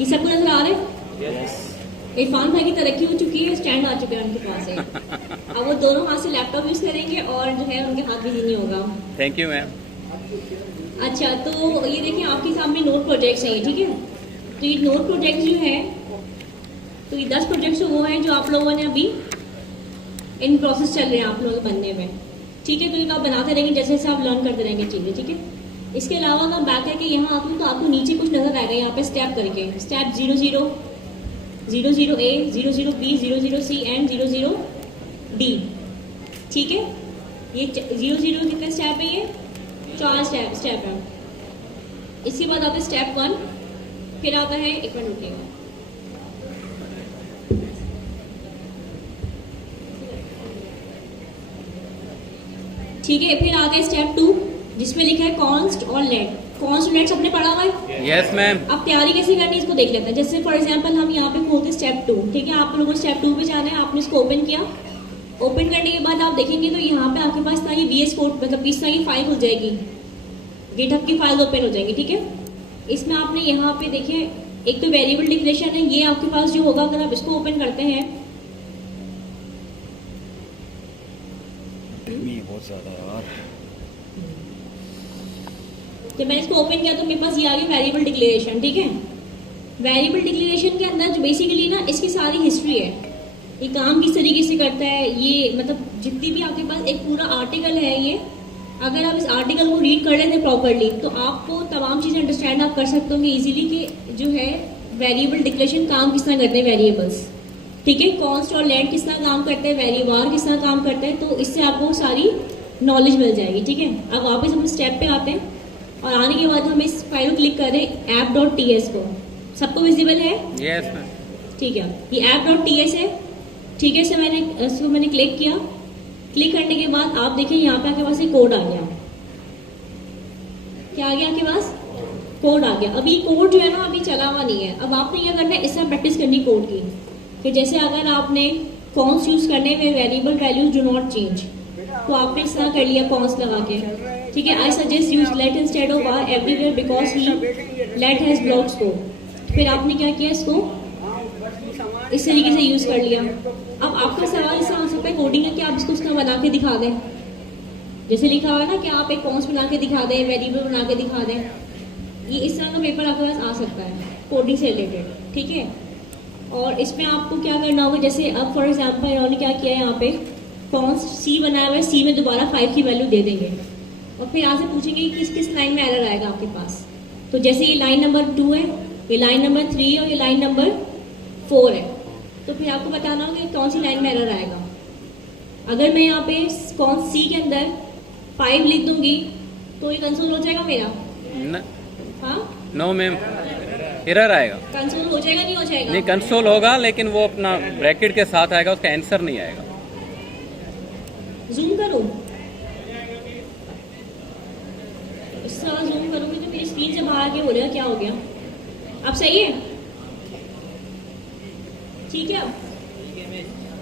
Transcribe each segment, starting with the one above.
ये सबको नजर आ रहा है? यस। इरफान भाई की तरक्की हो चुकी है, स्टैंड आ चुका है उनके पास है। अब वो दोनों हाथ से लैपटॉप यूज करेंगे और जो है उनके हाथ बिजी नहीं होगा। Thank you ma'am. अच्छा, तो ये देखिए आपके सामने नोट प्रोजेक्ट्स हैं, ठीक है। तो ये नोट प्रोजेक्ट जो है, तो ये 10 प्रोजेक्ट्स वो हैं जो आप लोगों ने अभी इन प्रोसेस चल रहे हैं आप लोगों के बनने में, ठीक है। तो इनको आप बनाते रहेंगे जैसे जैसे आप लर्न करते रहेंगे चीज़ें, ठीक है। इसके अलावा अगर बैक करके यहाँ आती हूँ तो आपको नीचे कुछ नजर आएगा यहाँ पे स्टेप करके, step 00, 00A, 00B, 00C and 00D, ठीक है। ये 00 कितने स्टेप है? ये 4 स्टेप है। इसके बाद आता है स्टेप 1, फिर आता है, एक मिनट रुकिएगा, ठीक है। फिर आता है स्टेप 2 जिसमें लिखा है कॉन्स्ट और लेट। कॉन्स्ट और लेट सबने पढ़ा हुआ है? Yes ma'am. अब तैयारी कैसे करनी है इसको देख लेते हैं। जैसे फॉर एग्जांपल हम यहाँ पे खोलते स्टेप 2, ठीक है। आप लोगों को स्टेप 2 पे जाना है, आपने इसको ओपन किया। ओपन करने के बाद आप देखेंगे तो यहाँ पे आपके पास ना ये VS कोड, मतलब इस तरह की फाइल खुल जाएगी, गिटहब की फाइल ओपन हो जाएगी, ठीक है। इसमें आपने यहाँ पे देखिए एक तो वेरिएबल डिक्लेरेशन है, ये आपके पास जो होगा अगर आप इसको ओपन करते हैं, बहुत ज्यादा यार। जब मैंने इसको ओपन किया तो मेरे पास ये आ गया वेरिएबल डिक्लेरेशन, ठीक है। वेरिएबल डिक्लेरेशन के अंदर जो बेसिकली ना इसकी सारी हिस्ट्री है, ये काम किस तरीके से करता है, ये मतलब जितनी भी आपके पास एक पूरा आर्टिकल है, ये अगर आप इस आर्टिकल को रीड कर लेते प्रॉपरली तो आपको तमाम चीज़ें अंडरस्टैंड आप कर सकते होंगे इजीली कि जो है वेरिएबल डिक्लेरेशन काम किस तरह करते हैं वेरिएबल्स, ठीक है। कॉन्स्ट और लेट किस तरह काम करते हैं, वेरिएबल किस तरह काम करता है, तो इससे आपको सारी नॉलेज मिल जाएगी, ठीक है। अब वापस हम स्टेप पे आते हैं और आने के बाद हम इस फाइल को क्लिक करें app.ts को। सबको विजिबल है? Yes ma'am. ठीक है, ये app.ts है, ठीक है। इसको मैंने क्लिक किया। क्लिक करने के बाद आप देखिए यहाँ पे आपके पास एक कोड आ गया। क्या आ गया आपके पास? कोड आ गया। अभी कोड जो है ना अभी चला हुआ नहीं है। अब आपने क्या करना है, इससे प्रैक्टिस करनी कोड की, कि जैसे अगर आपने कॉन्स यूज करने में variable values do not change, तो आपने इस तरह कर लिया कॉन्स लगा के, ठीक है। I suggest use let instead of var everywhere because he let has block scope. फिर आपने क्या किया, इसको इस तरीके से यूज कर लिया। अब आपका सवाल इससे आ सकता है कोडिंग है कि आप इसको उसका बना के दिखा दें, जैसे लिखा हुआ है ना कि आप एक कॉन्स बना के दिखा दें, वेरिएबल बना के दिखा दें। ये इस तरह का पेपर आपके पास आ सकता है कोडिंग से रिलेटेड, ठीक है। और इसमें आपको क्या करना होगा, जैसे अब फॉर एग्जाम्पल इन्होंने क्या किया है, यहाँ पे कॉन्स्ट C बनाया हुआ है, C में दोबारा 5 की वैल्यू दे देंगे और फिर यहाँ से पूछेंगे कि किस किस लाइन में एरर आएगा आपके पास। तो जैसे ये लाइन नंबर 2 है, ये लाइन नंबर 3 है और ये लाइन नंबर 4 है, तो फिर आपको बताना होगा कि कौन सी लाइन में एरर आएगा। अगर मैं यहाँ पे कॉन्स्ट C के अंदर 5 लिख दूंगी तो ये कंसोल हो जाएगा मेरा? हाँ, नो मैम, एरर आएगा। कंसोल हो जाएगा, नहीं हो जाएगा? नहीं, कंसोल होगा लेकिन वो अपना ब्रैकेट के साथ आएगा, उसका आंसर नहीं आएगा। जूम करूं? इस तरह जूम करूंगी तो मेरी स्क्रीन से बाहर के हो रहा है, क्या हो गया? अब सही है? ठीक है।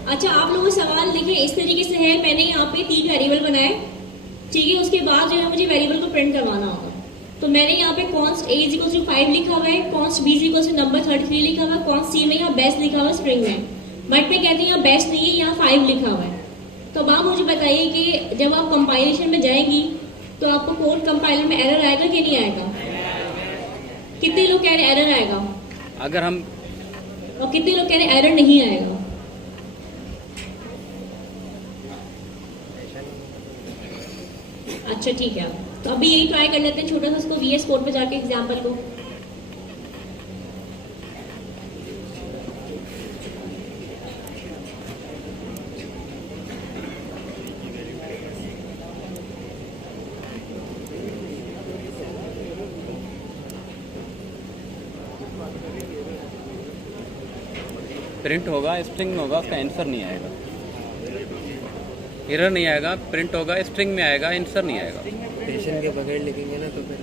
अच्छा, आप लोगों का सवाल देखिए इस तरीके से है, मैंने यहाँ पे 3 वेरिएबल बनाए, ठीक है। उसके बाद जो है मुझे वेरिएबल को प्रिंट करवाना होगा, तो मैंने यहाँ पे कॉन्स्ट A = 5 लिखा हुआ है, कॉन्स्ट B = नंबर 33 लिखा हुआ है, कॉन्स्ट C में यहाँ बेस्ट लिखा हुआ है स्ट्रिंग में, बट मैं कहती हूँ यहाँ बेस्ट नहीं है, यहाँ 5 लिखा हुआ है। तो अब आप मुझे बताइए कि जब आप कंपाइलेशन में जाएंगी तो आपको कोड कंपाइलर में एरर आएगा कि नहीं आएगा? कितने लोग कह रहे हैं एरर आएगा? अगर हम, और कितने लोग कह रहे हैं एरर नहीं आएगा? अच्छा ठीक है, तो अभी यही ट्राई कर लेते हैं छोटा सा उसको VS कोड पे जाके एग्जाम्पल को। प्रिंट होगा, स्ट्रिंग में होगा, उसका आंसर नहीं आएगा। एरर नहीं आएगा, प्रिंट होगा, स्ट्रिंग में आएगा, आंसर नहीं आएगा। कोटेशन के बगैर लिखेंगे ना तो फिर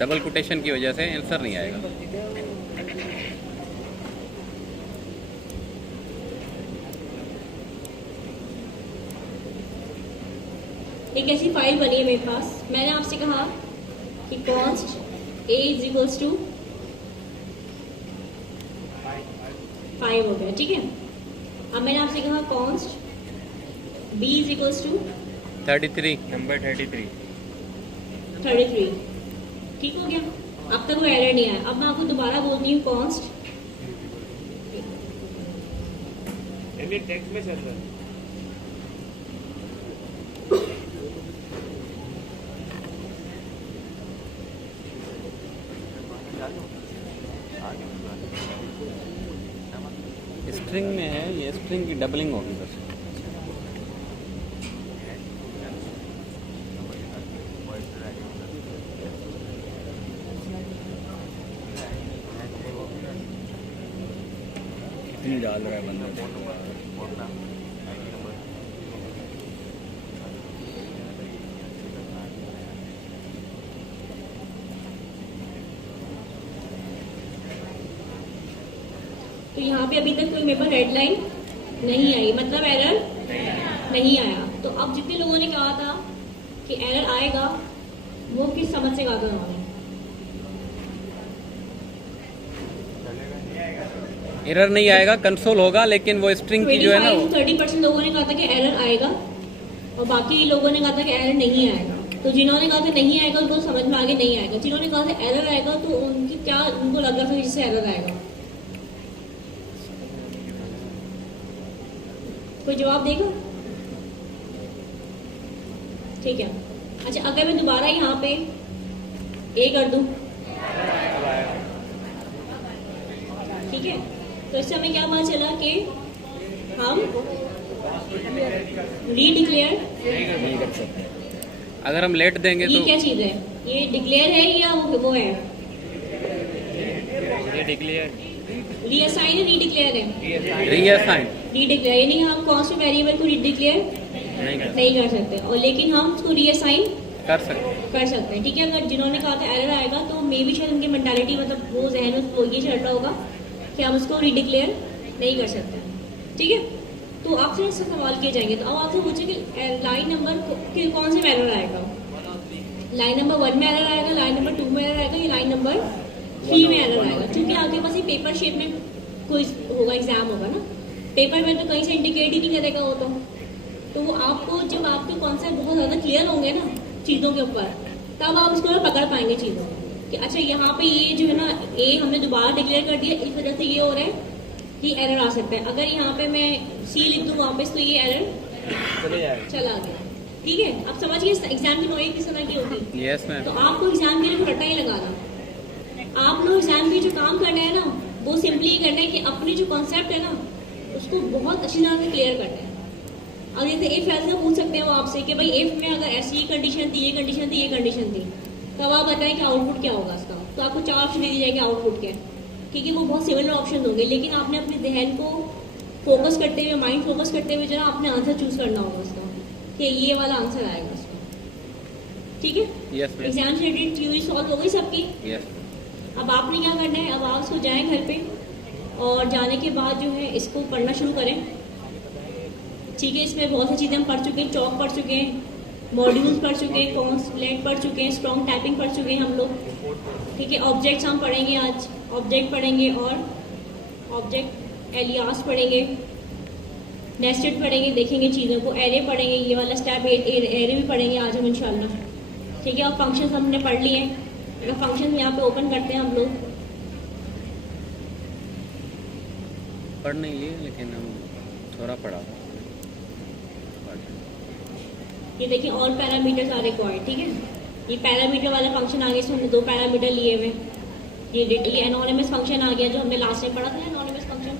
डबल कोटेशन की वजह से आंसर नहीं आएगा। एक ऐसी फाइल बनी है मेरे पास, मैंने आपसे कहा कि कॉन्स्ट A = 5 हो गया, ठीक है। अब मैंने आपसे कहा const b is equals to 33 number 33 33, ठीक हो गया। अब तक वो एरर नहीं आया। अब मैं आपको दोबारा बोल रही हूँ कॉन्स्ट टेक्स्ट में चल रहा है। स्ट्रिंग में है, ये स्ट्रिंग की डबलिंग होगी बस। कितनी डाल रहा है बंदा। तो यहाँ पे अभी तक कोई मेरे पास रेड लाइन नहीं आई, मतलब एरर नहीं आया। तो अब जितने लोगों ने कहा था कि एरर आएगा, वो किस समझ से कहा था उन्होंने? एरर नहीं आएगा, कंसोल होगा, लेकिन वो स्ट्रिंग की जो है ना वो 30% लोगों ने कहा था कि एरर आएगा और बाकी लोगों ने कहा था कि एरर नहीं आएगा। तो जिन्होंने कहा था नहीं आएगा उनको समझ में आगे नहीं आएगा, जिन्होंने कहा था एरर आएगा तो उनकी क्या उनको लग रहा था जिससे एरर आएगा? कोई जवाब देगा? ठीक है। अच्छा, अगर मैं दोबारा यहाँ पे ए कर दूं, ठीक है, तो इससे हमें क्या पता चला कि हम रीडिक्लेयर नहीं कर सकते। अगर हम लेट देंगे ये तो क्या चीज है? ये डिक्लेयर है या वो है? ये डिक्लेयर रीअसाइन है, रीडिक्लेयर है? रीअसाइन रीडिक्लेयर यानी हम कौन से वेरिएबल को रीडिक्लेयर नहीं कर सकते, और लेकिन हम उसको रीअसाइन कर सकते हैं, ठीक है। अगर जिन्होंने कहा था एरर आएगा तो मे भी शायद उनकी मेंटालिटी, मतलब वो जहन में वो ये चल रहा होगा कि हम उसको रीडिक्लेयर नहीं कर सकते, ठीक है। तो आपसे इससे सवाल किए जाएंगे, तो अब आपसे पूछे कि लाइन नंबर कौन से में एरर आएगा? लाइन नंबर 1 में एरर आएगा, लाइन नंबर 2 में एरर आएगा, या लाइन नंबर 3 में एरर आएगा? क्योंकि आपके पास ये पेपर शेप में कोई होगा, एग्जाम होगा ना, पेपर में तो कहीं से इंडिकेट ही नहीं करेगा वो। तो वो आपको, जब आपके कॉन्सेप्ट बहुत ज़्यादा क्लियर होंगे ना चीज़ों के ऊपर, तब आप उसको पकड़ पाएंगे चीज़ों कि अच्छा यहाँ पे ये जो है ना ए हमने दोबारा डिक्लेयर कर दिया, इस वजह से ये हो रहा है कि एरर आ सकता है। अगर यहाँ पे मैं सी लिख दूँ वापस तो ये एरर चला गया, ठीक है। अब समझिए एग्जाम की नोएं किस तरह की होगी। Yes ma'am. तो आपको एग्जाम के लिए रट्टा ही लगाना। आप लोग एग्जाम में जो काम करना है ना, वो सिंपली ये करना है कि अपनी जो कॉन्सेप्ट है ना उसको बहुत अच्छी तरह से क्लियर करना है। और जैसे इफ ऐसा पूछ सकते हैं वो आपसे कि भाई इफ में अगर ऐसी कंडीशन थी, ये कंडीशन थी, ये कंडीशन थी, तब आप बताएं कि आउटपुट क्या होगा इसका। तो आपको 4 ऑप्शन दे दी जाएगी आउटपुट क्या है, ठीक है। वो बहुत सिमिलर ऑप्शन होंगे, लेकिन आपने अपने जहन को फोकस करते हुए, माइंड फोकस करते हुए जो है आपने आंसर चूज करना होगा उसका, कि ये वाला आंसर आएगा उसका, ठीक है। Yes ma'am. एग्जाम से रिलेटेड थ्योरी सॉल्व हो गई सबकी। यस। अब आपने क्या करना है, अब आप उसको जाएं घर पे और जाने के बाद जो है इसको पढ़ना शुरू करें, ठीक है। इसमें बहुत सी चीज़ें हम पढ़ चुके हैं, चौक पढ़ चुके हैं, मॉड्यूल्स पढ़ चुके हैं, कॉन्सलेट पढ़ चुके हैं, स्ट्रॉन्ग टाइपिंग पढ़ चुके हैं हम लोग, ठीक है। ऑब्जेक्ट्स हम पढ़ेंगे आज, ऑब्जेक्ट पढ़ेंगे और ऑब्जेक्ट एलियास पढ़ेंगे, नेस्टेड पढ़ेंगे, देखेंगे चीज़ों को, एरे पढ़ेंगे, ये वाला स्टेप एरे भी पढ़ेंगे आज हम इंशाल्लाह, ठीक है। और फंक्शंस हमने पढ़ लिए हैं, अगर फंक्शन यहाँ पे ओपन करते हैं हम लोग, पढ़ नहीं लिए लेकिन हम थोड़ा पढ़ा। ये देखिए ऑल पैरामीटर्स आर रिक्वायर्ड, ठीक है। ये पैरामीटर वाला फंक्शन आ गया, इसमें हमने 2 पैरामीटर लिए हुए। ये एनोनिमस फंक्शन आ गया जो हमने लास्ट टाइम पढ़ा था, एनोनिमस फंक्शन,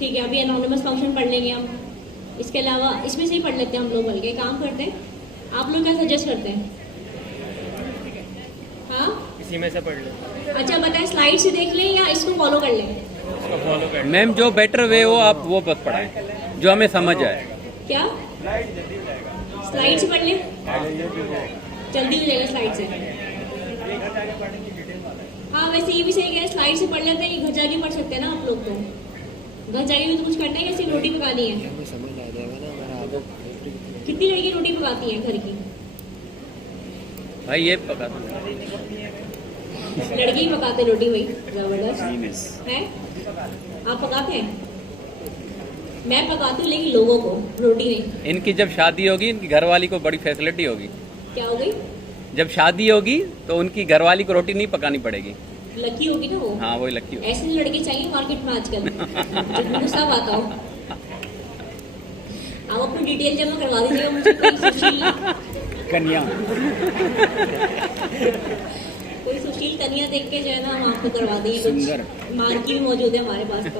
ठीक है। अभी एनोनिमस फंक्शन पढ़ लेंगे हम। इसके अलावा इसमें से ही पढ़ लेते हैं हम लोग, बल्कि काम करते हैं, आप लोग क्या सजेस्ट करते हैं? हाँ, इसी में से पढ़ लो। अच्छा बताएं, स्लाइड से देख लें या इसको फॉलो कर लें? इसको फॉलो कर। मैम जो बेटर वे हो आप वो बस पढ़ाएं, जो हमें समझ आए। क्या स्लाइड से पढ़ लें? जल्दी हो जाएगा स्लाइड से। हाँ वैसे ये भी सही है, स्लाइड से पढ़ लेते हैं, ये घर जाके पढ़ सकते हैं ना आप लोग। तो घर जाके भी तो कुछ करना है या सिर्फ रोटी पकानी है? हमें समझ आ जाएगा ना हमारा आदत। कितनी लड़की रोटी पकाती है घर की? भाई ये पका दो। लड़की ही पकाते रोटी भाई, जबरदस्त है। आप पकाते हैं? मैं पकाती हूँ लेकिन लोगों को, रोटी नहीं। इनकी जब शादी होगी इनकी घरवाली को बड़ी फैसिलिटी होगी। क्या हो गई? जब शादी होगी तो उनकी घरवाली को रोटी नहीं पकानी पड़ेगी। लकी होगी ना वो। हाँ, वही लकी होगी। ऐसे लड़के चाहिए मार्केट में आजकल जिनको सब आता हो। आप अपनी डिटेल जमा करवा दीजिएगा मुझे, कोई सुशील कन्या कोई सुशील कन्या देख के जो है ना हम आपको करवा देंगे। सुंदर। कुछ मार्की भी मौजूद है हमारे पास तो।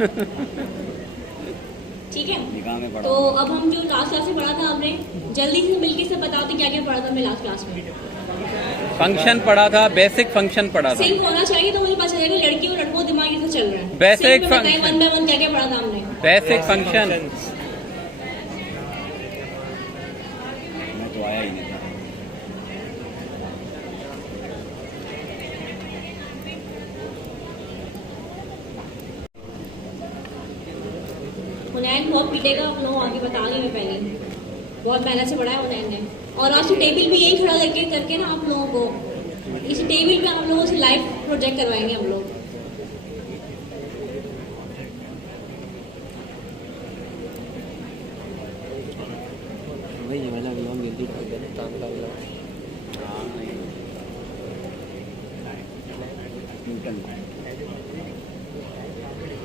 ठीक है, निगाह में पड़ा। तो अब हम जो लास्ट क्लास में पढ़ा था आपने जल्दी से मिलके से बताओ तो क्या क्या पढ़ा था हमने लास्ट क्लास में? फंक्शन पढ़ा था, बेसिक फंक्शन पढ़ा था। सिंक होना चाहिए तो मुझे पता चलेगा लड़की और लड़कों दिमाग कैसे चल रहा है। Basic Sync में बताएं, function। 1 by 1 क्या क्या पढ़ा था हमने? Basic function. मैं तो आया ही नहीं था। हुनैन बहुत पीटेगा आप लोग, आगे बता रही मैं पहले, बहुत मेहनत से पढ़ा है हुनैन ने। और आज तो टेबल भी यही खड़ा करके करके ना आप लोगों को इस टेबल पे हम लोगों से लाइव प्रोजेक्ट करवाएंगे हम लोग। वही है, मैंने अगला जल्दी डाल देना काम का अगला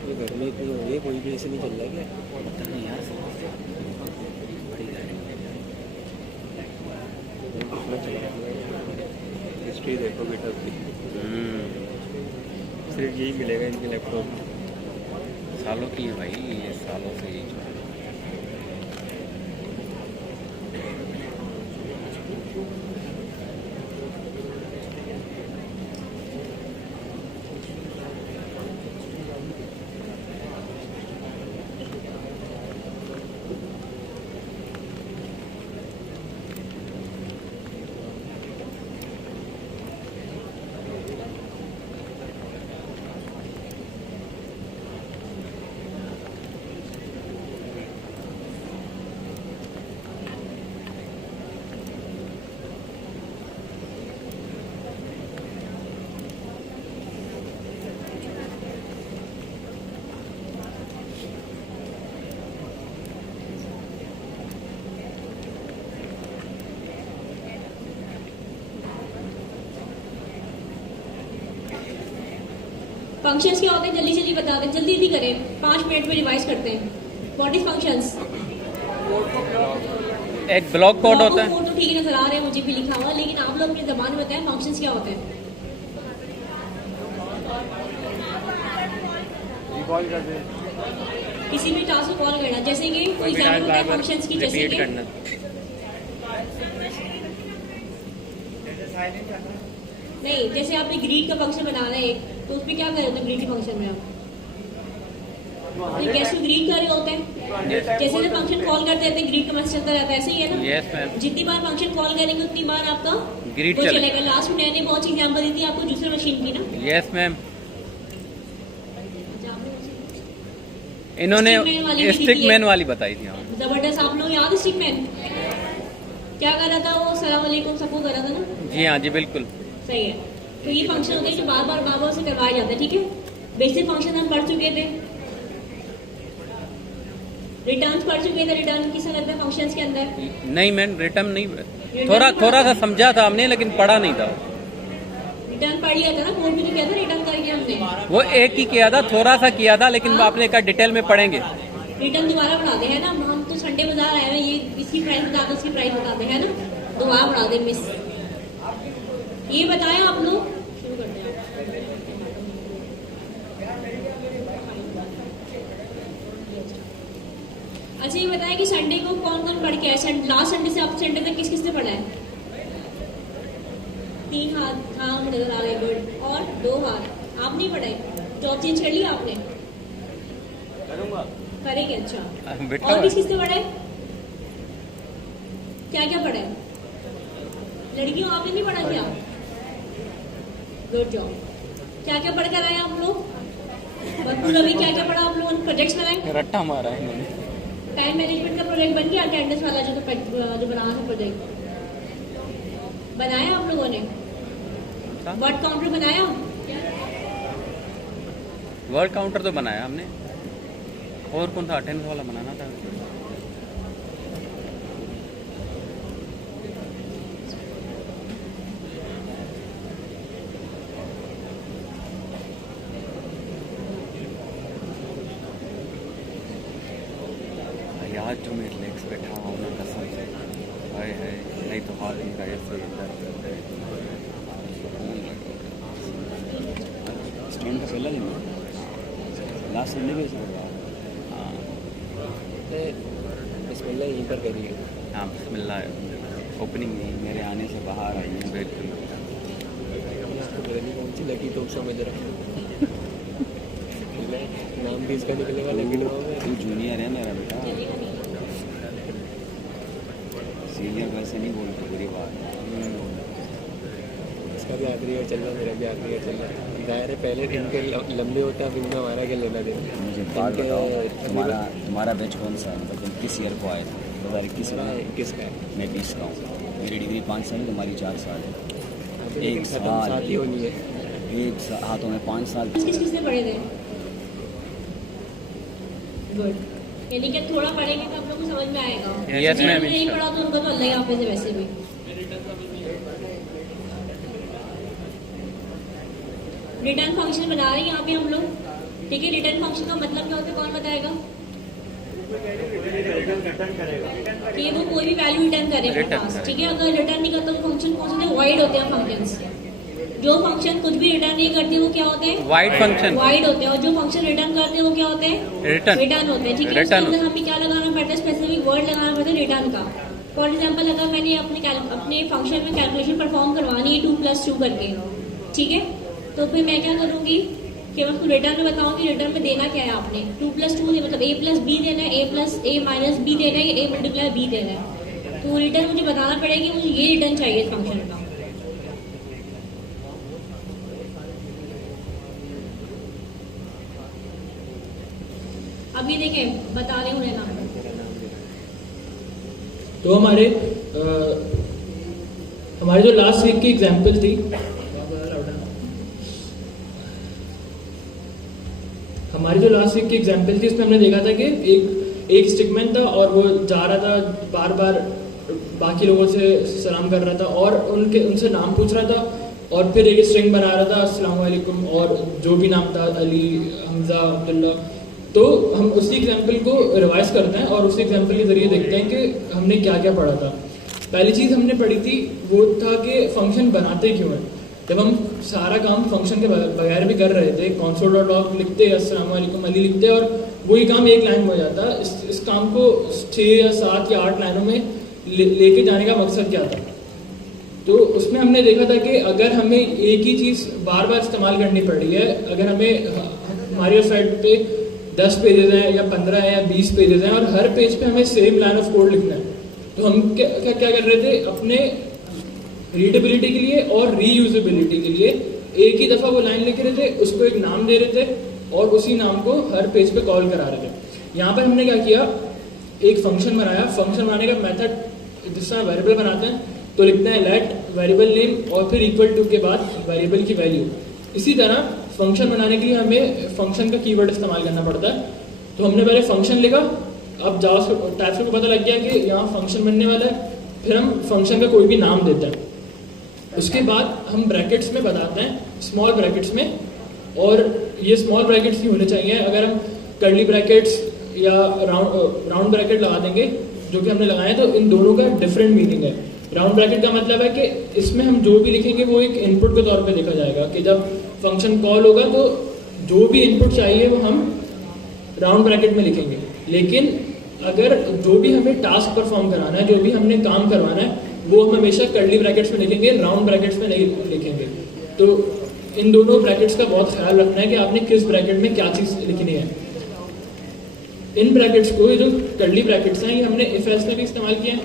ये गर्मी इतनी हो रही है, कोई भी ऐसे नहीं चल रहा है क्या? पता नहीं यार, अपना चला हिस्ट्री देखो बेटा अपनी, सिर्फ यही मिलेगा इनके लैपटॉप में। सालों की है भाई, ये सालों से यही चल रहा है। फंक्शंस क्या होते हैं जल्दी जल्दी बता दें, जल्दी जल्दी करें, 5 मिनट में रिवाइज करते हैं। What is functions? एक ब्लॉक कोड होता है। कोड तो ठीक नजर आ रहे हैं मुझे भी लिखा हुआ, लेकिन आप लोग अपने जबान में बताएं फंक्शंस क्या होते हैं। कॉल कर दे, किसी भी टास्क को कॉल करना, जैसे कि कोई एग्जांपल होता है फंक्शंस की, जैसे रिपीट कि करना। नहीं, जैसे आपने ग्रीट का फंक्शन बनाना है एक, तो उसमें क्या कर रहे होते हैं ग्रीट के फंक्शन में आप? तो कैसे ग्रीट कर रहे होते हैं? जैसे जब फंक्शन कॉल करते रहते हैं ग्रीट का मैसेज चलता रहता है, ऐसे ही है ना? Yes ma'am. जितनी बार फंक्शन कॉल करेंगे उतनी बार आपका ग्रीट वो चलेगा। चलेगा। लास्ट में मैंने बहुत सी एग्जांपल दी थी आपको दूसरे मशीन की ना। Yes ma'am. इन्होंने Stickman वाली भी स्टिक दी मैन है। वाली बताई थी। हाँ जबरदस्त, आप लोग याद है स्टिकमैन क्या कर रहा था? वो सलाम वालेकुम सबको कर रहा था ना। जी हाँ जी बिल्कुल। सही है, तो ये फंक्शन होते हैं जो बार बार से करवाए जाते हैं। ठीक है, बेसिक फंक्शन हम पढ़ चुके थे, रिटर्न पढ़ चुके थे। रिटर्न किसे करते हैं फंक्शंस के अंदर? नहीं मैम, रिटर्न नहीं, थोड़ा सा समझा था हमने लेकिन पढ़ा नहीं था। रिटर्न पढ़ लिया था ना, कोड भी तो किया था रिटर्न करके हमने। वो एक ही किया था, थोड़ा सा किया था, लेकिन वो आपने कहा डिटेल में पढ़ेंगे। रिटर्न दोबारा बढ़ा दे, है ना? हम तो संडे बाजार आए हैं, ये इसकी प्राइस बता दो, उसकी प्राइस बता दे, है ना? दोबारा बढ़ा दे मिस। ये बताएं आप लोग, शुरू करते हैं। अच्छा ये बताएं कि संडे को कौन कौन पढ़ के आए? लास्ट संडे से अब संडे तक किस किस ने पढ़ा है? 3 हाथ, हाँ नजर आ गए, गुड। और 2 हाथ आप नहीं पढ़े? जॉब चेंज कर लिया आपने? करेंगे, अच्छा। बेटा और किस किस ने पढ़े? क्या क्या पढ़े? लड़कियों आपने नहीं पढ़ा क्या? Good job. क्या क्या पढ़ कर आए आप लोग? बदबू रवि क्या क्या पढ़ा आप लोगों ने? प्रोजेक्ट्स बनाए? रट्टा मारा है इन्होंने। टाइम मैनेजमेंट का प्रोजेक्ट बन गया, अटेंडेंस वाला जो बनाना था प्रोजेक्ट बनाया आप लोगों ने? वर्ड काउंटर बनाया? वर्ड काउंटर तो बनाया हमने। और कौन सा अटेंडेंस वाला बनाना था? यार जो मैं रिलैक्स बैठा हूँ ना कसम से, हाय हाय, नहीं तो हाथ मेरा ऐसे स्टैंड का पहला दिन लास्ट संडे भी ऐसा होगा। हाँ बिस्मिल्लाह यहीं पर करिए। हाँ बिस्मिल्लाह। ओपनिंग मेरे आने से बाहर आई है, बिल्कुल। इसको पता नहीं कौन सी लगी तो समझ रहा हूँ। नाम भी इसका निकलेगा लगी ड्रॉ में। तू जूनियर है मेरा बेटा, सीनियर वैसे नहीं बोलते बुरी बात। इसका भी आखिरी ईयर चल रहा है, मेरा भी आखिरी ईयर चल रहा है। जाहिर है पहले इनके लंबे होते हैं, अब इनमें हमारा क्या लेना देना। मुझे बात बताओ, तुम्हारा बैच कौन सा है? मतलब तुम किस ईयर को आए थे? 2021 में? 21 का है। मैं 20 का हूँ। मेरी डिग्री 5 साल है, तुम्हारी 4 साल है। एक साल साथ ही होनी है। एक साल, हाँ तो मैं 5 साल। किसने पढ़े थे? गुड। यानी कि थोड़ा पढ़ेंगे तो आप लोग को समझ में आएगा। Yes, ma'am. जिन्होंने नहीं पढ़ा तो उनका तो अल्लाह ही हाफिज़ है वैसे भी। रिटर्न फंक्शन बना रहे हैं यहाँ पे हम लोग, ठीक है। रिटर्न फंक्शन का मतलब क्या होता है, कौन बताएगा? कि वो कोई भी वैल्यू रिटर्न करे अपने पास, ठीक है। अगर रिटर्न नहीं करता तो फंक्शन कौन से होते हैं? वाइड होते हैं फंक्शंस। जो फंक्शन कुछ भी रिटर्न नहीं करते वो क्या होते हैं? Wide function. वाइड होते हैं। और जो फंक्शन रिटर्न करते हैं वो क्या होते हैं? रिटर्न होते हैं, ठीक है। उसके अंदर हमें क्या लगाना पड़ता है? स्पेसिफिक वर्ड लगाना पड़ता है रिटर्न का। फॉर एग्जाम्पल अगर मैंने अपने फंक्शन में कैलकुलेशन परफॉर्म करवानी है 2+2 करके, ठीक है, तो फिर मैं क्या करूंगी कि मैं उसको रिटर्न में बताऊंगी रिटर्न में देना क्या है आपने। 2+2 मतलब a+b देना है, a+a-b देना है, या a × b देना है। तो रिटर्न मुझे बताना पड़ेगा, मुझे ये रिटर्न चाहिए इस फंक्शन का। अभी देखें बता रहे हूँ ना। तो हमारे जो लास्ट वीक की एग्जाम्पल थी, उसमें हमने देखा था कि एक स्टिकमैन था और वो जा रहा था, बार बार बाकी लोगों से सलाम कर रहा था और उनसे नाम पूछ रहा था और फिर एक स्ट्रिंग बना रहा था अस्सलाम वालेकुम और जो भी नाम था, अली, हमजा, अब्दुल्ला। तो हम उसी एग्जाम्पल को रिवाइज करते हैं और उसी एग्जाम्पल के जरिए देखते हैं कि हमने क्या क्या पढ़ा था। पहली चीज़ हमने पढ़ी थी वो था कि फंक्शन बनाते क्यों हैं। जब हम सारा काम फंक्शन के बगैर भी कर रहे थे, console.log लिखते, अस्सलाम वालेकुम अली लिखते और वही काम एक लाइन में हो जाता। इस काम को 6 या 7 या 8 लाइनों में लेके जाने का मकसद क्या था? तो उसमें हमने देखा था कि अगर हमें एक ही चीज़ बार बार इस्तेमाल करनी पड़ रही है, अगर हमें हमारी वेबसाइट पे 10 पेजेस हैं या 15 हैं या 20 पेजेस हैं और हर पेज पे हमें सेम लाइन ऑफ कोड लिखना है, तो हम क्या कर रहे थे? अपने रीडेबिलिटी के लिए और रीयूजेबिलिटी के लिए एक ही दफ़ा वो लाइन लिख रहे थे, उसको एक नाम दे रहे थे और उसी नाम को हर पेज पे कॉल करा रहे थे। यहाँ पर हमने क्या किया? एक फंक्शन बनाया। फंक्शन बनाने का मेथड जिस तरह वेरिएबल बनाते हैं तो लिखते हैं लेट वेरिएबल नेम और फिर इक्वल टू के बाद वेरिएबल की वैल्यू। इसी तरह फंक्शन बनाने के लिए हमें फंक्शन का कीवर्ड इस्तेमाल करना पड़ता है। तो हमने पहले फंक्शन लिखा, अब टाइप्स को पता लग गया कि यहाँ फंक्शन बनने वाला है, फिर हम फंक्शन का कोई भी नाम देते हैं। उसके बाद हम ब्रैकेट्स में बताते हैं, स्मॉल ब्रैकेट्स में, और ये स्मॉल ब्रैकेट्स ही होने चाहिए। अगर हम कर्ली ब्रैकेट्स या राउंड ब्रैकेट लगा देंगे जो कि हमने लगाए तो इन दोनों का डिफरेंट मीनिंग है। राउंड ब्रैकेट का मतलब है कि इसमें हम जो भी लिखेंगे वो एक इनपुट के तौर पे देखा जाएगा कि जब फंक्शन कॉल होगा तो जो भी इनपुट चाहिए वो हम राउंड ब्रैकेट में लिखेंगे। लेकिन अगर जो भी हमें टास्क परफॉर्म कराना है, जो भी हमने काम करवाना है, वो हम हमेशा कर्ली ब्रैकेट्स में लिखेंगे, राउंड ब्रैकेट्स में नहीं लिखेंगे। तो इन दोनों ब्रैकेट्स का बहुत ख्याल रखना है कि आपने किस ब्रैकेट में क्या चीज़ लिखनी है। इन ब्रैकेट्स को, ये जो कर्ली ब्रैकेट्स हैं, ये हमने इफ एल्स में भी इस्तेमाल किया है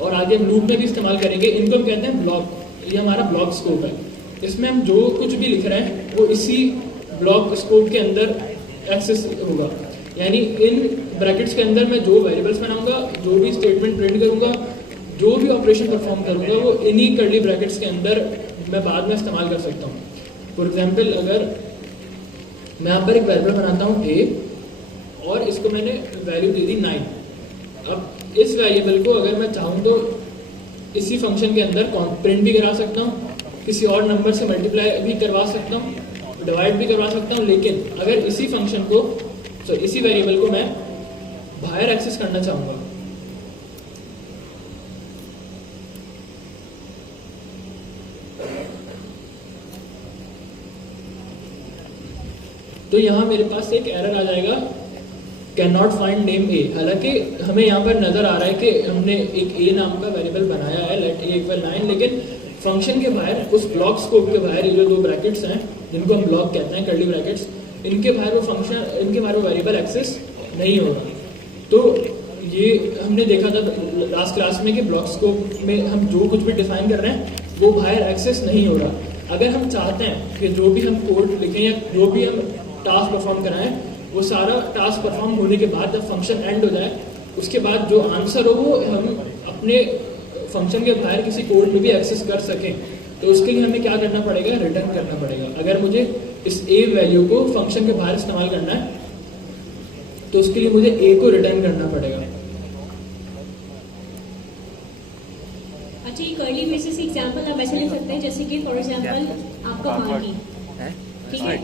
और आगे हम लूप में भी इस्तेमाल करेंगे। इनको हम कहते हैं ब्लॉक। ये हमारा ब्लॉक स्कोप है। इसमें हम जो कुछ भी लिख रहे हैं वो इसी ब्लॉक स्कोप के अंदर एक्सेस होगा। यानी इन ब्रैकेट्स के अंदर मैं जो वेरिएबल्स बनाऊंगा, जो भी स्टेटमेंट प्रिंट करूंगा, जो भी ऑपरेशन परफॉर्म करूंगा, वो इन्हीं कर्ली ब्रैकेट्स के अंदर मैं बाद में इस्तेमाल कर सकता हूँ। फॉर एग्जाम्पल अगर मैं यहाँ पर एक वेरिएबल बनाता हूँ a और इसको मैंने वैल्यू दे दी 9। अब इस वेरिएबल को अगर मैं चाहूँ तो इसी फंक्शन के अंदर प्रिंट भी करा सकता हूँ, किसी और नंबर से मल्टीप्लाई भी करवा सकता हूँ, डिवाइड भी करवा सकता हूँ। लेकिन अगर इसी फंक्शन को इसी वेरिएबल को मैं बाहर एक्सेस करना चाहूँगा तो यहाँ मेरे पास एक एरर आ जाएगा, कैन नॉट फाइंड नेम ए। हालांकि हमें यहाँ पर नजर आ रहा है कि हमने एक ए नाम का वेरिएबल बनाया है लेट ए इक्वल 9, लेकिन फंक्शन के बाहर उस ब्लॉक स्कोप के बाहर ये जो दो ब्रैकेट्स हैं जिनको हम ब्लॉक कहते हैं, कर्ली ब्रैकेट्स, इनके बाहर वो फंक्शन, इनके बाहर वो वेरिएबल एक्सेस नहीं होगा। तो ये हमने देखा था लास्ट क्लास में कि ब्लॉक स्कोप में हम जो कुछ भी डिफाइन कर रहे हैं वो बाहर एक्सेस नहीं हो रहा। अगर हम चाहते हैं कि जो भी हम कोड लिखें या जो भी हम टास्क परफॉर्म कराएं वो सारा टास्क परफॉर्म होने के बाद जब फंक्शन एंड हो जाए उसके बाद जो आंसर हो वो हम अपने फंक्शन के बाहर किसी कोड में भी एक्सेस कर सकें, तो उसके लिए हमें क्या करना पड़ेगा, रिटर्न करना पड़ेगा। अगर मुझे इस ए वैल्यू को फंक्शन के बाहर इस्तेमाल करना है तो उसके लिए मुझे ए को रिटर्न करना पड़ेगा। अच्छा, ये कर्ली ब्रेसेस एग्जांपल आप ऐसे ले सकते हैं जैसे कि फॉर एग्जांपल आपका मार्की, ठीक है,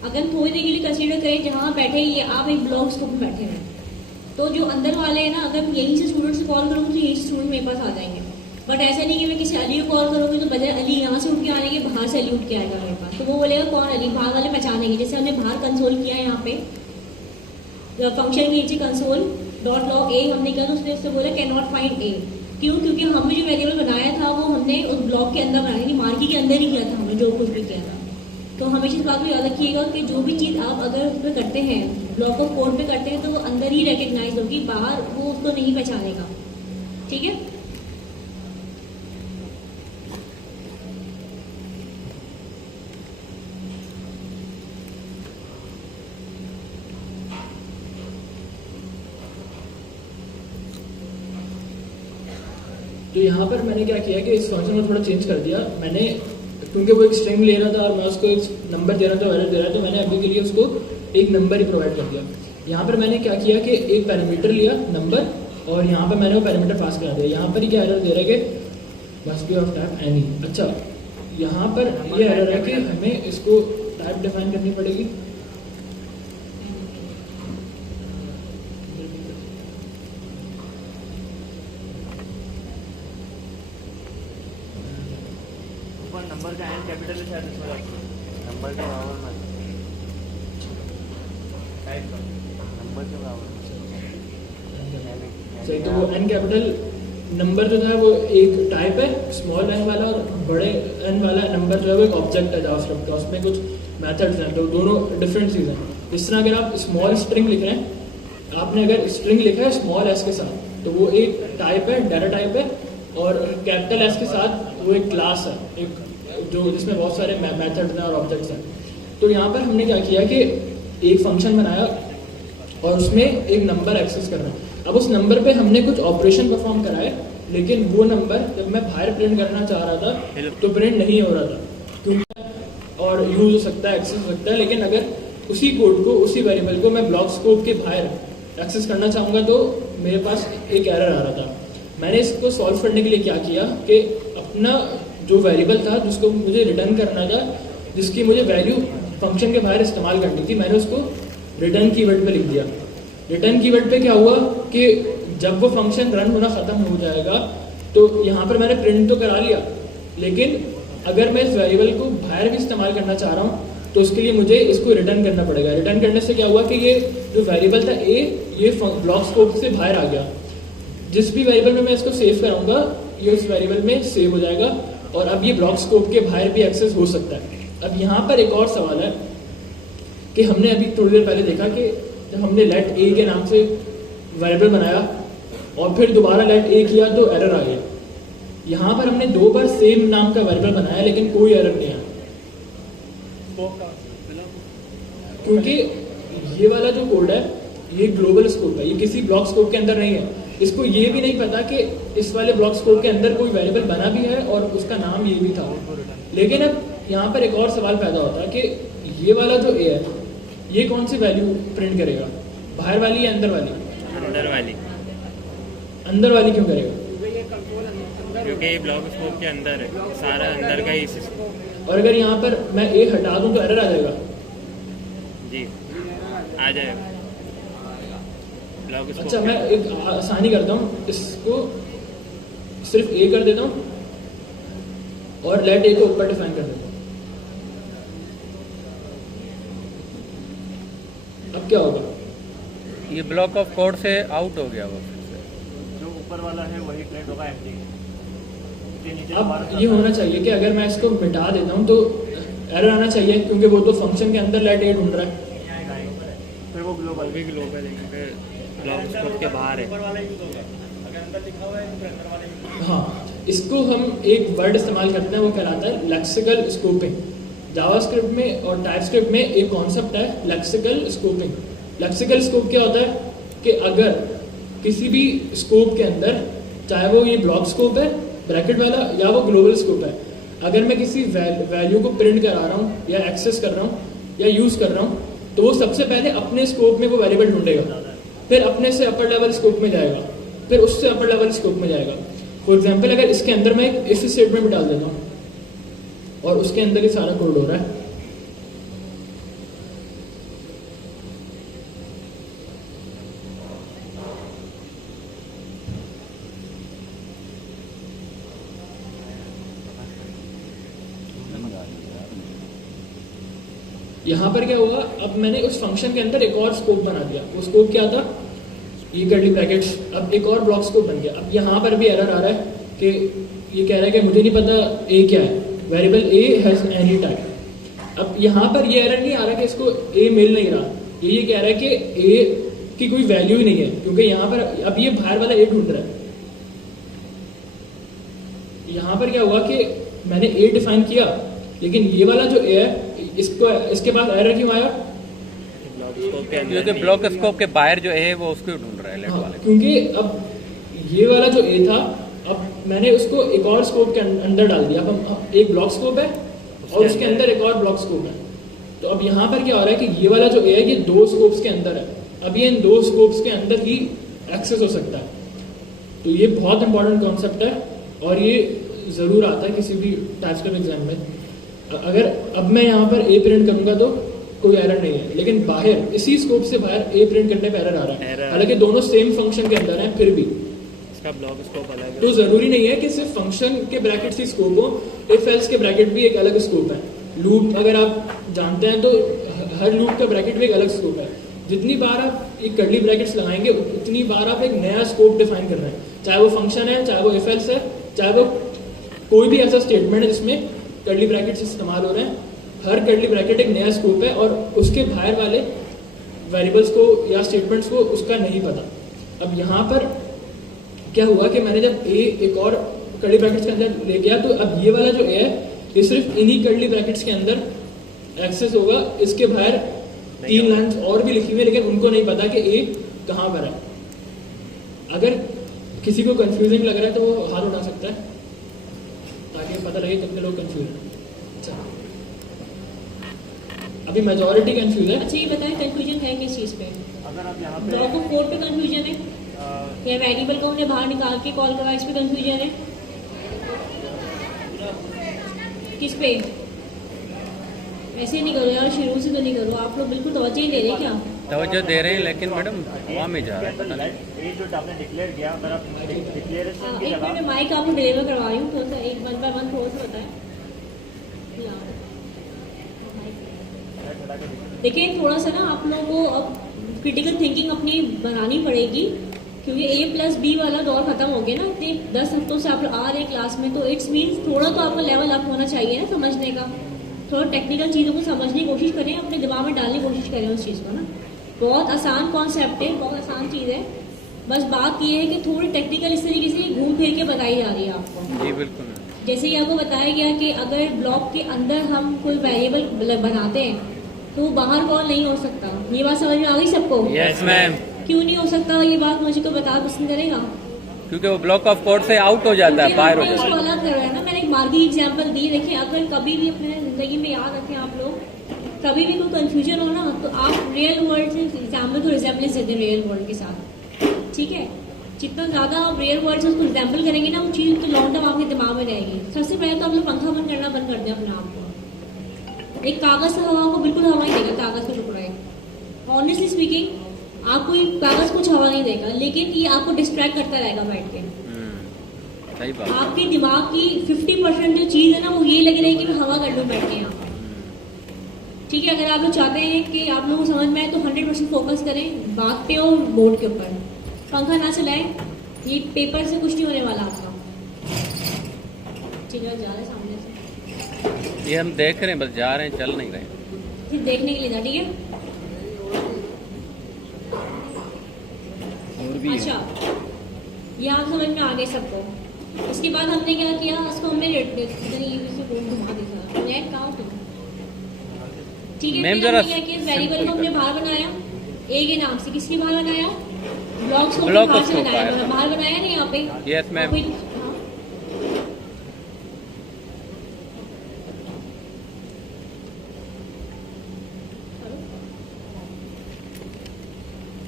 अगर हम थोड़ी देर के लिए कंसीडर करें जहाँ बैठे ये आप एक ब्लॉक स्कोप में बैठे हैं, तो जो अंदर वाले हैं ना, अगर मैं यहीं से स्टूडेंट से कॉल करूँगी तो यहीं से स्टूडेंट मेरे पास आ जाएंगे। बट ऐसा नहीं कि मैं किसी अली को कॉल करूँगी तो बजाय अली यहाँ से उठ के आने के बाहर से अली उठ के आएगा मेरे पास, तो वो बोलेगा कौन अली, बाहर वाले पहचानेंगे। जैसे हमने बाहर कंसोल किया है यहाँ पे फंक्शन के नीचे कंसोल डॉट लॉग ए हमने किया तो उसने उससे बोला कैन नॉट फाइंड ए। क्यों? क्योंकि हमने जो वेरिएबल बनाया था वो हमने उस ब्लॉक के अंदर बनाया, मार्की के अंदर ही किया था हमने जो कुछ भी किया था। तो हमेशा इस बात को याद रखिएगा कि जो भी चीज़ आप अगर उसमें करते हैं, ब्लॉक ऑफ कोड में करते हैं, तो वो अंदर ही रिकग्नाइज होगी, बाहर वो उसको नहीं पहचानेगा। ठीक है? तो यहाँ पर मैंने क्या किया कि इस फंक्शन को थोड़ा चेंज कर दिया मैंने, क्योंकि वो एक स्ट्रिंग ले रहा था और मैं उसको एक नंबर दे रहा था, वैल्यू दे रहा था, तो मैंने अभी के लिए उसको एक नंबर ही प्रोवाइड कर दिया। यहाँ पर मैंने क्या किया कि एक पैरामीटर लिया नंबर और यहाँ पर मैंने वो पैरामीटर पास करा दिया। यहाँ पर ही क्या एरर दे रहा है कि must be of type any. अच्छा, यहाँ पर ये एरर है कि हमें इसको टाइप डिफाइन करनी पड़ेगी। नंबर का एन कैपिटल है शायद इसमें, नंबर के बराबर में टाइप कर, नंबर के बराबर सही। तो वो एन कैपिटल नंबर जो था वो एक टाइप है स्मॉल एन वाला, और बड़े एन वाला नंबर जो है वो एक ऑब्जेक्ट है जावास्क्रिप्ट का, उसमें कुछ मेथड्स हैं, तो दोनों डिफरेंट चीज़ हैं। जिस तरह अगर आप स्मॉल स्ट्रिंग लिख रहे हैं, आपने अगर स्ट्रिंग लिखा है स्मॉल एस के साथ तो वो एक टाइप है, डाटा टाइप है, और कैपिटल एस के साथ वो एक क्लास है, एक जो जिसमें बहुत सारे मेथड्स हैं और ऑब्जेक्ट्स हैं। तो यहाँ पर हमने क्या किया कि एक फंक्शन बनाया और उसमें एक नंबर एक्सेस करना है। अब उस नंबर पे हमने कुछ ऑपरेशन परफॉर्म कराए, लेकिन वो नंबर जब मैं बाहर प्रिंट करना चाह रहा था तो प्रिंट नहीं हो रहा था, क्योंकि और यूज हो सकता है, एक्सेस हो सकता है, लेकिन अगर उसी कोड को, उसी वेरिएबल को मैं ब्लॉक स्कोप के बाहर एक्सेस करना चाहूँगा तो मेरे पास एक एरर आ रहा था। मैंने इसको सॉल्व करने के लिए क्या किया कि अपना जो वेरिएबल था जिसको मुझे रिटर्न करना था, जिसकी मुझे वैल्यू फंक्शन के बाहर इस्तेमाल करनी थी, मैंने उसको रिटर्न कीवर्ड पे लिख दिया। रिटर्न कीवर्ड पे क्या हुआ कि जब वो फंक्शन रन होना ख़त्म हो जाएगा तो यहाँ पर मैंने प्रिंट तो करा लिया, लेकिन अगर मैं इस वेरिएबल को बाहर भी इस्तेमाल करना चाह रहा हूँ तो उसके लिए मुझे इसको रिटर्न करना पड़ेगा। रिटर्न करने से क्या हुआ कि ये जो वेरिएबल था ए, ये ब्लॉक स्कोप से बाहर आ गया। जिस भी वेरिएबल में मैं इसको सेव कराऊंगा ये उस वेरिएबल में सेव हो जाएगा, और अब ये ब्लॉक स्कोप के बाहर भी एक्सेस हो सकता है। अब यहाँ पर एक और सवाल है कि हमने अभी थोड़ी देर पहले देखा कि जब हमने लेट ए के नाम से वेरिएबल बनाया और फिर दोबारा लेट ए किया तो एरर आ गया। यहाँ पर हमने 2 बार सेम नाम का वेरिएबल बनाया लेकिन कोई एरर नहीं आया, क्योंकि ये वाला जो कोड है ये ग्लोबल स्कोप है, ये किसी ब्लॉक स्कोप के अंदर नहीं है। इसको ये भी नहीं पता कि इस वाले ब्लॉक स्कोप के अंदर कोई वेरिएबल बना भी है और उसका नाम ये भी था। लेकिन अब यहाँ पर एक और सवाल पैदा होता है कि ये वाला जो ए है ये कौन सी वैल्यू प्रिंट करेगा। बाहर वाली या अंदर वाली? अंदर वाली, अंदर वाली क्यों करेगा? क्योंकि ये ब्लॉक स्कोप के अंदर है, सारा अंदर का ही सिस्टम। और अगर यहाँ पर मैं ए हटा दूं तो एरर आ जाएगा? जी आ जाएगा ब्लॉक स्कोप। अच्छा, मैं एक आसानी करता हूँ, इसको सिर्फ ए कर देता हूँ और लेट ए को ऊपर डिफाइन कर देता हूँ। अब क्या होगा? ये ब्लॉक ऑफ कोड से आउट हो गया वो फिर से। जो ऊपर वाला है वही प्रिंट होगा एमडी। अब ये होना चाहिए कि अगर मैं इसको मिटा देता हूँ तो एरर आना चाहिए, क्योंकि वो तो फंक्शन के अंदर लेट ए ढूंढ रहा है। फिर वो ग्लोबल भी ग्लोबल है, यहाँ पे ब्लॉक स्कोप के बाहर है। हाँ, इसको हम एक वर्ड इस्तेमाल करते हैं, वो कहलाता है लेक्सिकल स्कोपिंग। जावास्क्रिप्ट में और टाइपस्क्रिप्ट में एक कॉन्सेप्ट है लेक्सिकल स्कोपिंग। लेक्सिकल स्कोप क्या होता है कि अगर किसी भी स्कोप के अंदर, चाहे वो ये ब्लॉक स्कोप है ब्रैकेट वाला या वो ग्लोबल स्कोप है, अगर मैं किसी वैल्यू को प्रिंट करा रहा हूँ या एक्सेस कर रहा हूँ या यूज़ कर रहा हूँ, तो वो सबसे पहले अपने स्कोप में वो वेरिएबल ढूंढेगा, फिर अपने से अपर लेवल स्कोप में जाएगा, फिर उससे अपर लेवल स्कोप में जाएगा। फॉर एग्जाम्पल, अगर इसके अंदर मैं एक इफ स्टेटमेंट भी डाल देता हूँ और उसके अंदर ही सारा कोड हो रहा है, यहाँ पर क्या होगा, अब मैंने उस फंक्शन के अंदर एक और स्कोप बना दिया। वो स्कोप क्या था? ये कर्ली ब्रैकेट्स। अब एक और ब्लॉक स्कोप बन गया। अब यहाँ पर भी एरर आ रहा है कि ये कह रहा है कि मुझे नहीं पता ए क्या है, variable A has any type. अब यहाँ पर ये एरर नहीं आ रहा कि इसको ए मिल नहीं रहा, ये कह रहा है कि ए की कोई वैल्यू ही नहीं है, क्योंकि यहाँ पर अब ये बाहर वाला ए ढूंढ रहा है। यहाँ पर क्या हुआ कि मैंने ए डिफाइन किया, लेकिन ये वाला जो ए है इसको, इसके पास एरर क्यों आया? क्योंकि ब्लॉक स्कोप के बाहर जो है वो उसको ढूंढ रहा है लेट वाले। क्योंकि अब ये वाला जो ए था, अब मैंने उसको एक और स्कोप के अंदर डाल दिया। अब एक ब्लॉक स्कोप है और उसके अंदर एक और ब्लॉक स्कोप है। तो अब यहाँ पर क्या हो रहा है कि ये वाला जो ए है ये दो स्कोप्स के अंदर है। अब ये इन दो स्कोप्स के अंदर ही एक्सेस हो सकता है। तो ये बहुत इंपॉर्टेंट कॉन्सेप्ट है और ये ज़रूर आता है किसी भी टाइपस्क्रिप्ट एग्जाम में। अगर अब मैं यहाँ पर ए प्रिंट करूँगा तो कोई एरर नहीं है, लेकिन बाहर इसी स्कोप से बाहर ए प्रिंट करने पे एरर आ रहा है, हालांकि दोनों सेम फंक्शन के अंदर हैं, फिर भी इसका ब्लॉक स्कोप अलग है। तो जरूरी नहीं है कि सिर्फ फंक्शन के ब्रैकेट से स्कोप हो, इफ एल्स के ब्रैकेट भी एक अलग स्कोप है। लूप अगर आप जानते हैं तो हर लूप का ब्रैकेट भी एक अलग स्कोप है। जितनी बार आप एक कर्ली ब्रैकेट्स लगाएंगे उतनी बार आप एक नया स्कोप डिफाइन कर रहे हैं, चाहे वो फंक्शन है, चाहे वो इफ एल्स है, चाहे वो कोई भी ऐसा स्टेटमेंट है जिसमें कर्ली ब्रैकेट्स इस्तेमाल हो रहे हैं। हर कर्ली ब्रैकेट एक नया स्कोप है और उसके बाहर वाले वेरिएबल्स को या स्टेटमेंट्स को उसका नहीं पता। अब यहाँ पर क्या हुआ कि मैंने जब ए एक और कर्ली ब्रैकेट्स के अंदर ले गया, तो अब ये वाला जो ए है ये सिर्फ इन्हीं कर्ली ब्रैकेट्स के अंदर एक्सेस होगा। इसके बाहर 3 लाइन्स और भी लिखी हुई है, लेकिन उनको नहीं पता कि ए कहाँ पर है। अगर किसी को कंफ्यूजिंग लग रहा है तो वो हाथ उठा सकता है ताकि पता लगे कितने लोग कंफ्यूज हैं। अच्छा, अभी मेजॉरिटी कंफ्यूज है। अच्छा, ये बताएं कंफ्यूजन है किस चीज़ पे? अगर आप यहाँ पे ब्लॉक ऑफ कोड पे कंफ्यूजन है या वेरिएबल को हमने बाहर निकाल के कॉल करा, इस पे कंफ्यूजन है? किस पे? ऐसे नहीं करो यार, शुरू से तो नहीं करो। आप लोग बिल्कुल तवज्जो ही दे रहे हैं क्या? तवज्जो दे रहे हैं, लेकिन मैडम हवा में जा रहा है, पता नहीं। ये जो आपने डिक्लेयर किया, अगर आप डिक्लेरेशन की एक मिनट जगह में माइक आपको डिलीवर करवा रही हूँ, थोड़ा सा एक 1 by 1 थोड़ा सा बताएं। देखिए, थोड़ा सा ना आप लोगों को अब क्रिटिकल थिंकिंग अपनी बनानी पड़ेगी, क्योंकि A+B वाला दौर खत्म हो गया ना। इतने 10 हफ्तों से आप आ रहे हैं क्लास में, तो इट्स मीन्स थोड़ा तो आपका लेवल अप होना चाहिए ना समझने का। थोड़ा टेक्निकल चीज़ों को समझने की कोशिश करें, अपने दिमाग में डालने की कोशिश करें उस चीज़ को ना। बहुत आसान कॉन्सेप्ट है, बहुत आसान चीज़ है। बस बात ये है कि थोड़ी टेक्निकल इस तरीके से घूम फिर के बताई जा रही है आपको। जी बिल्कुल। जैसे कि आपको बताया गया कि अगर ब्लॉक के अंदर हम कोई वेरिएबल बनाते हैं तो वो बाहर कॉल नहीं हो सकता। ये बात समझ में आ गई सबको? Yes ma'am. क्यों नहीं हो सकता ये बात मुझे को बता पसंद करेगा? क्योंकि वो ब्लॉक ऑफ कोड से आउट हो जाता है, बाहर हो क्योंकि जाता उसको अलग कर रहा है ना। मैंने एक मार्गी एग्जाम्पल दी। देखिए, अगर कभी भी अपने जिंदगी में याद रखें आप लोग कभी भी कोई कंफ्यूजन हो ना तो आप रियल वर्ल्ड से एग्जाम्पल को रिजेम्बलेंस देते हैं रियल वर्ल्ड के साथ, ठीक है। जितना ज़्यादा आप रियल वर्ल्ड से उसको रिजेम्बल करेंगे ना वो चीज़ तो लॉन्ग टर्म आपके दिमाग में रहेगी। सबसे पहले तो आप लोग पंखा बंद करना बंद कर दें अपने आप को। एक कागज़ से हवा को बिल्कुल हवा नहीं देगा, कागज़ का टुकड़ा है। ऑनेस्टली स्पीकिंग आपको ये कागज़ कुछ हवा नहीं देगा, लेकिन ये आपको डिस्ट्रैक्ट करता रहेगा बैठ के। सही बात। आपके दिमाग की 50% जो चीज़ है ना वो ये लगी रहेगी कि मैं हवा कर लूँ बैठ के यहाँ पर, ठीक है। अगर आप लोग चाहते हैं कि आप लोगों को समझ में आए तो 100% फोकस करें बात पे और बोर्ड के ऊपर। पंखा ना चलाएं, ये पेपर से कुछ नहीं होने वाला आपका, ठीक है। जा रहे सामने से, ये हम देख रहे हैं, बस जा रहे हैं, चल नहीं रहे। सिर्फ देखने के लिए था, ठीक है। और भी है। अच्छा, ये आप समझ में आ गए सबको। इसके बाद हमने क्या किया, इसको हमने घुमा देखा नेट कहाँ पे, ठीक है। मैम फिर जरा हमने क्या किया, वेरिएबल को हमने बाहर बनाया ए के नाम से। किसके बाहर बनाया, ब्लॉक्स को ब्लॉक बाहर से को बनाया, बाहर। बाहर बनाया नहीं यहाँ पे। Yes ma'am. और फिर- हाँ।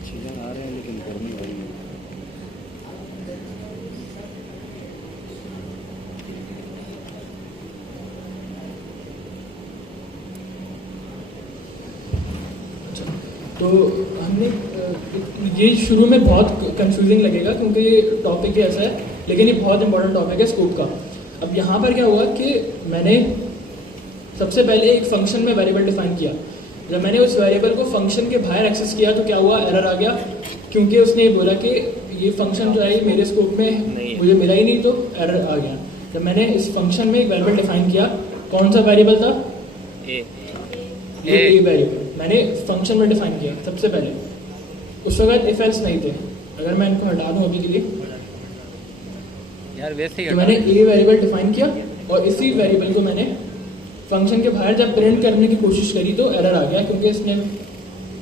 चीज़ें आ रहे हैं लेकिन गर्मी वही है। तो हमने ये शुरू में बहुत कंफ्यूजिंग लगेगा क्योंकि ये टॉपिक ही ऐसा है, लेकिन ये बहुत इंपॉर्टेंट टॉपिक है स्कोप का। अब यहाँ पर क्या हुआ कि मैंने सबसे पहले एक फंक्शन में वेरिएबल डिफाइन किया। जब मैंने उस वेरिएबल को फंक्शन के बाहर एक्सेस किया तो क्या हुआ, एरर आ गया, क्योंकि उसने ये बोला कि ये फंक्शन जो है ये मेरे स्कोप में मुझे मिला ही नहीं, तो एरर आ गया। जब मैंने इस फंक्शन में एक वेरिएबल डिफाइन किया, कौन सा वेरिएबल था, ए वेरिएबल मैंने फंक्शन में डिफाइन किया सबसे पहले। उस वक्त इफ एल्स नहीं थे। अगर मैं इनको हटा दूं अभी के लिए, यार वैसे ही तो मैंने ए वेरिएबल डिफाइन किया और इसी वेरिएबल को मैंने फंक्शन के बाहर जब प्रिंट करने की कोशिश करी तो एरर आ गया, क्योंकि इसने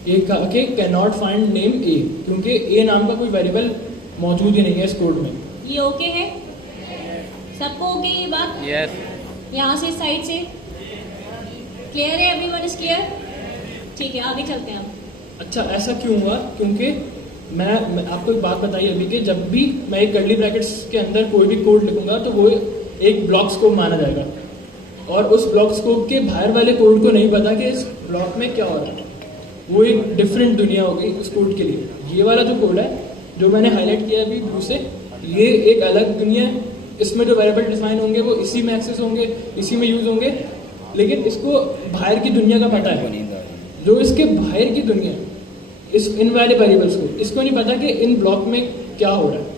ये कहा कि कैन नॉट फाइंड नेम ए, क्योंकि ए नाम का कोई वेरिएबल मौजूद ही नहीं है इस कोड में। ये ओके है सबको, ओके ये बात, यस। यहाँ से साइड से क्लियर है, एवरीवन इज क्लियर, ठीक है। आगे चलते हैं अब। अच्छा, ऐसा क्यों हुआ, क्योंकि मैं आपको एक बात बताई अभी कि जब भी मैं एक कर्ली ब्रैकेट्स के अंदर कोई भी कोड लिखूंगा तो वो एक ब्लॉक स्कोप माना जाएगा, और उस ब्लॉक स्कोप के बाहर वाले कोड को नहीं पता कि इस ब्लॉक में क्या हो रहा है। वो एक डिफरेंट दुनिया होगी उस कोड के लिए। ये वाला जो कोड है जो मैंने हाईलाइट किया अभी ब्लू से, ये एक अलग दुनिया है। इसमें जो वेरिएबल डिफाइन होंगे वो इसी में एक्सेस होंगे, इसी में यूज होंगे, लेकिन इसको बाहर की दुनिया का पता है। जो इसके बाहर की दुनिया है, इस इन वाले वेरिएबल्स को, इसको नहीं पता कि इन ब्लॉक में क्या हो रहा है।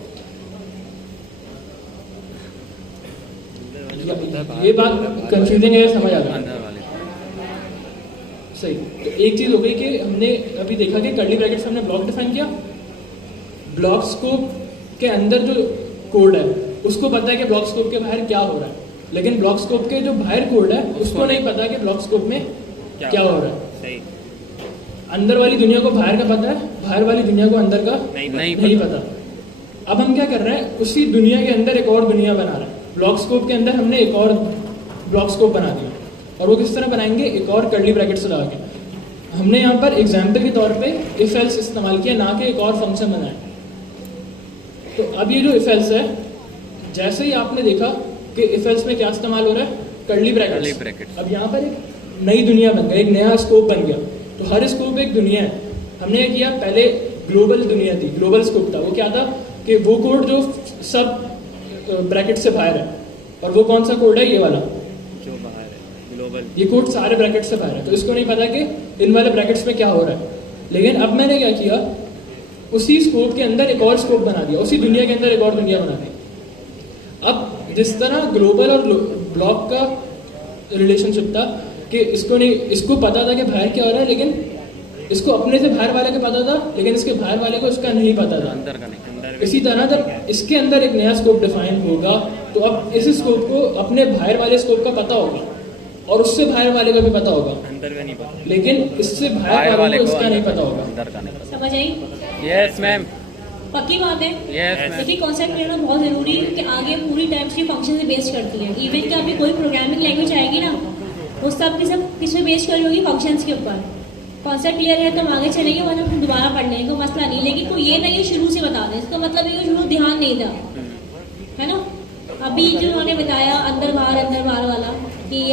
ये बात कंफ्यूजिंग है, समझ आ गया? अंदर वाले सही। तो एक चीज हो गई कि हमने अभी देखा कि कर्ली ब्रैकेट्स में हमने ब्लॉक डिफाइन किया, ब्लॉक स्कोप के अंदर जो कोड है उसको पता है कि ब्लॉक स्कोप के बाहर क्या हो रहा है, लेकिन ब्लॉक स्कोप के जो बाहर कोड है उसको नहीं पता कि ब्लॉक स्कोप में क्या हो रहा है। सही। अंदर वाली दुनिया को बाहर का पता है, बाहर वाली दुनिया को अंदर का नहीं पता। अब हम क्या कर रहे हैं, उसी दुनिया के अंदर एक और दुनिया बना रहे हैं। ब्लॉक स्कोप के अंदर हमने एक और ब्लॉक स्कोप बना दिया, और वो किस तरह बनाएंगे, एक और कर्ली ब्रैकेट्स लगा के। हमने यहाँ पर एग्जाम्पल के तौर पे इफ एल्स इस्तेमाल किया, ना कि एक और फंक्शन बनाया। तो अब ये जो इफ एल्स है, जैसे ही आपने देखा कि इफ एल्स में क्या इस्तेमाल हो रहा है, कर्ली ब्रैकेट्स। अब यहाँ पर एक नई दुनिया बन गई, एक नया स्कोप बन गया। तो हर स्कोप एक दुनिया है। हमने किया, पहले ग्लोबल दुनिया थी, ग्लोबल स्कोप था। वो क्या था कि वो कोड जो सब ब्रैकेट से बाहर है, और वो कौन सा कोड है, ये वाला जो बाहर है ग्लोबल, ये कोड सारे ब्रैकेट से बाहर है। तो इसको नहीं पता कि इन वाले ब्रैकेट्स में क्या हो रहा है। लेकिन अब मैंने क्या किया, उसी स्कोप के अंदर एक और स्कोप बना दिया, उसी दुनिया के अंदर एक और दुनिया बना दी। अब जिस तरह ग्लोबल और ब्लॉक का रिलेशनशिप था कि इसको पता था कि बाहर क्या हो रहा है, लेकिन इसको अपने से बाहर वाले को पता था, लेकिन इसके बाहर वाले को इसका नहीं पता था। अंदर का नहीं। इसी तरह जब इसके अंदर एक नया स्कोप डिफाइन होगा तो अब इस स्कोप को अपने बाहर वाले स्कोप का पता होगा, और उससे बाहर वाले का भी पता होगा, अंदर का नहीं पता, लेकिन इससे बाहर वाले को इसका नहीं पता होगा। अंदर का नहीं पता। समझ आई? Yes ma'am. पक्की बात है। Yes ma'am. देखिए, कॉन्सेप्ट लेना बहुत जरूरी है कि आगे पूरी टाइप्स की फंक्शन से बेस्ड करती है। इवन कि अभी कोई प्रोग्रामिंग लैंग्वेज आएगी ना, वो सब की सब किस पे बेस करी होगी, फंक्शंस के ऊपर। कॉन्सेप्ट क्लियर है तो हम आगे चलेंगे, वरना फिर दोबारा पढ़ने को मसला नहीं। लेकिन कोई ये नहीं है शुरू से बता दें, इसका मतलब ये शुरू ध्यान नहीं था, है ना। अभी जो उन्होंने बताया अंदर बाहर वाला कि